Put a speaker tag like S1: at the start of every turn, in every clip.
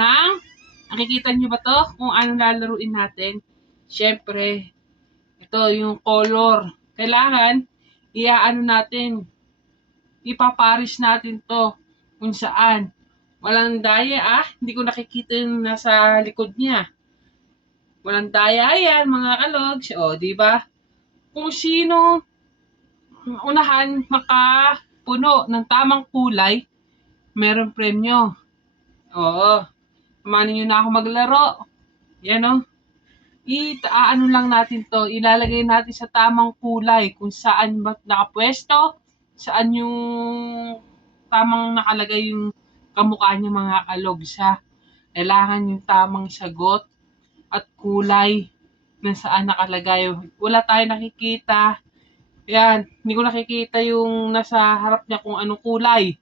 S1: ng, nakikita nyo ba to? Kung ano lalaruin natin? Siyempre, ito yung color. Kailangan, iaano natin, ipaparis natin to kung saan. Walang daya ah, hindi ko nakikita yung nasa likod niya. Walang daya yan, mga kalogs. O, di ba? Kung sino unahan makapuno ng tamang kulay, meron premyo. Oo. Amanin nyo na ako maglaro. Yan o. Itaano lang natin to. Ilalagay natin sa tamang kulay kung saan nakapwesto, saan yung tamang nakalagay yung kamukha niya mga kalogs ha. Kailangan yung tamang sagot at kulay na saan nakalagay. Wala tayo nakikita. Yan, hindi ko nakikita yung nasa harap niya kung anong kulay.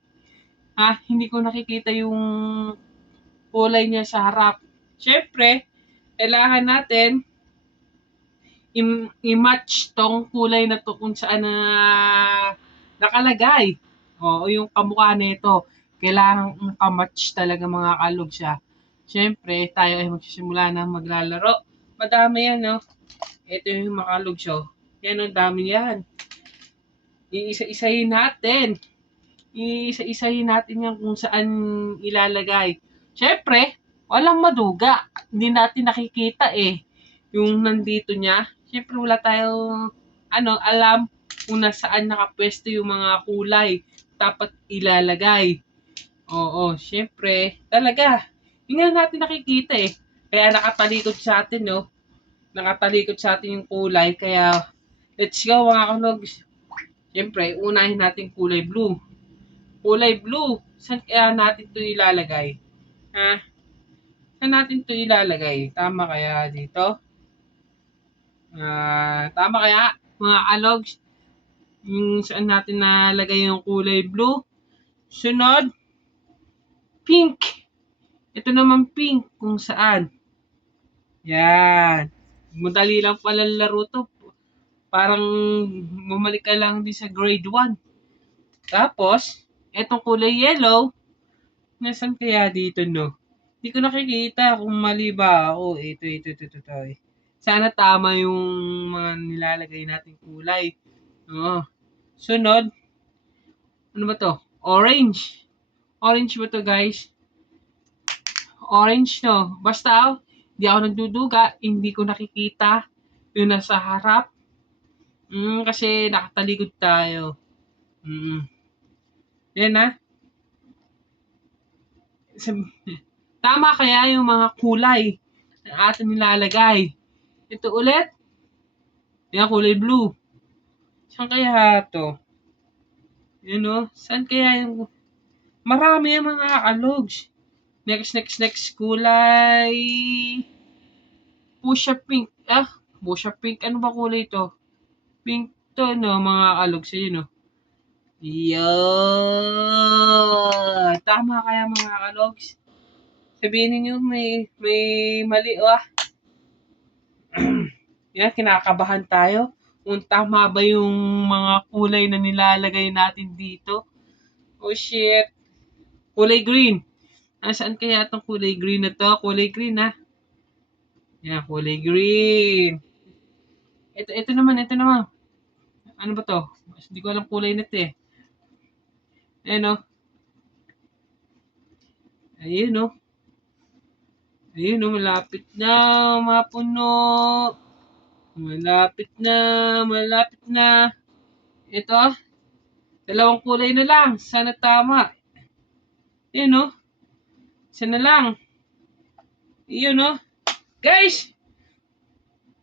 S1: Ha, hindi ko nakikita yung kulay niya sa harap. Siyempre, kailangan natin i-match tong kulay na to kung saan na nakalagay. O, yung kamukha nito. Kailangan makamatch talaga mga kalog siya. Siyempre, tayo ay magsisimula na maglalaro. Madami yan, no? Ito yung mga kalog siya. Yan, ang dami yan. Iisa-isahin natin. Iisa-isahin natin yan kung saan ilalagay. Siyempre, walang maduga. Hindi natin nakikita eh. Yung nandito niya. Siyempre, wala tayong ano, alam kung nasaan nakapwesto yung mga kulay dapat ilalagay. Oo, siyempre, talaga. Hindi natin nakikita eh. Kaya nakatalikod sa atin, no? Nakatalikod sa atin yung kulay. Kaya, let's go mga kanogs. Siyempre, unahin natin kulay blue. Kulay blue. Saan kaya natin ito ilalagay? Ha? Saan natin ito ilalagay? Tama kaya dito? Ah, tama kaya mga kalogs? Yung saan natin nalagay yung kulay blue? Sunod, pink. Ito naman pink kung saan. Yan. Madali lang pala laro to. Parang bumalik ka lang din sa grade 1. Tapos, etong kulay yellow, nasan kaya dito no? Hindi ko nakikita kung mali ba ako. Ito, ito, ito, ito, ito. Sana tama yung mga nilalagay nating kulay. Oo. Sunod, ano ba to? Orange. Orange ba to guys? Orange no. Basta, oh, hindi ako nagduduga, hindi ko nakikita yung nasa harap. Mm, kasi nakatalikod tayo. Mm. Yan na. Tama kaya yung mga kulay na atin nilalagay. Ito ulit. Yan, kulay blue. Saan kaya to? Yun o. Saan kaya yung... Marami yung mga kalogs. Next, next, next kulay. Pusha pink. Ah, pusha pink. Ano ba kulay to? Pink to, no? Mga kalogs. Ayun, no? Yan. Tama kaya mga kalogs? Sabihin ninyo may, may mali, ah. Yan, kinakabahan tayo. Kung tama ba yung mga kulay na nilalagay natin dito. Oh shit. Kulay green. Nasaan kaya itong kulay green na to? Kulay green ha. Yan, kulay green. Ito, ito naman, ito naman. Ano ba to? Hindi ko alam kulay na ito eh. Ayan o. Ayun o. Ayun o, malapit na mapuno. Malapit na, malapit na. Ito, dalawang kulay na lang. Sana tama. Yun, no? Isa na lang. Yun, no? Guys!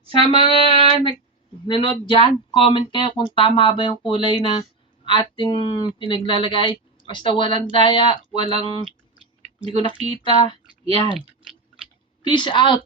S1: Sa mga nag nanood dyan, comment kayo kung tama ba yung kulay na ating pinaglalagay. Basta walang daya, walang hindi ko nakita. Yan. Peace out!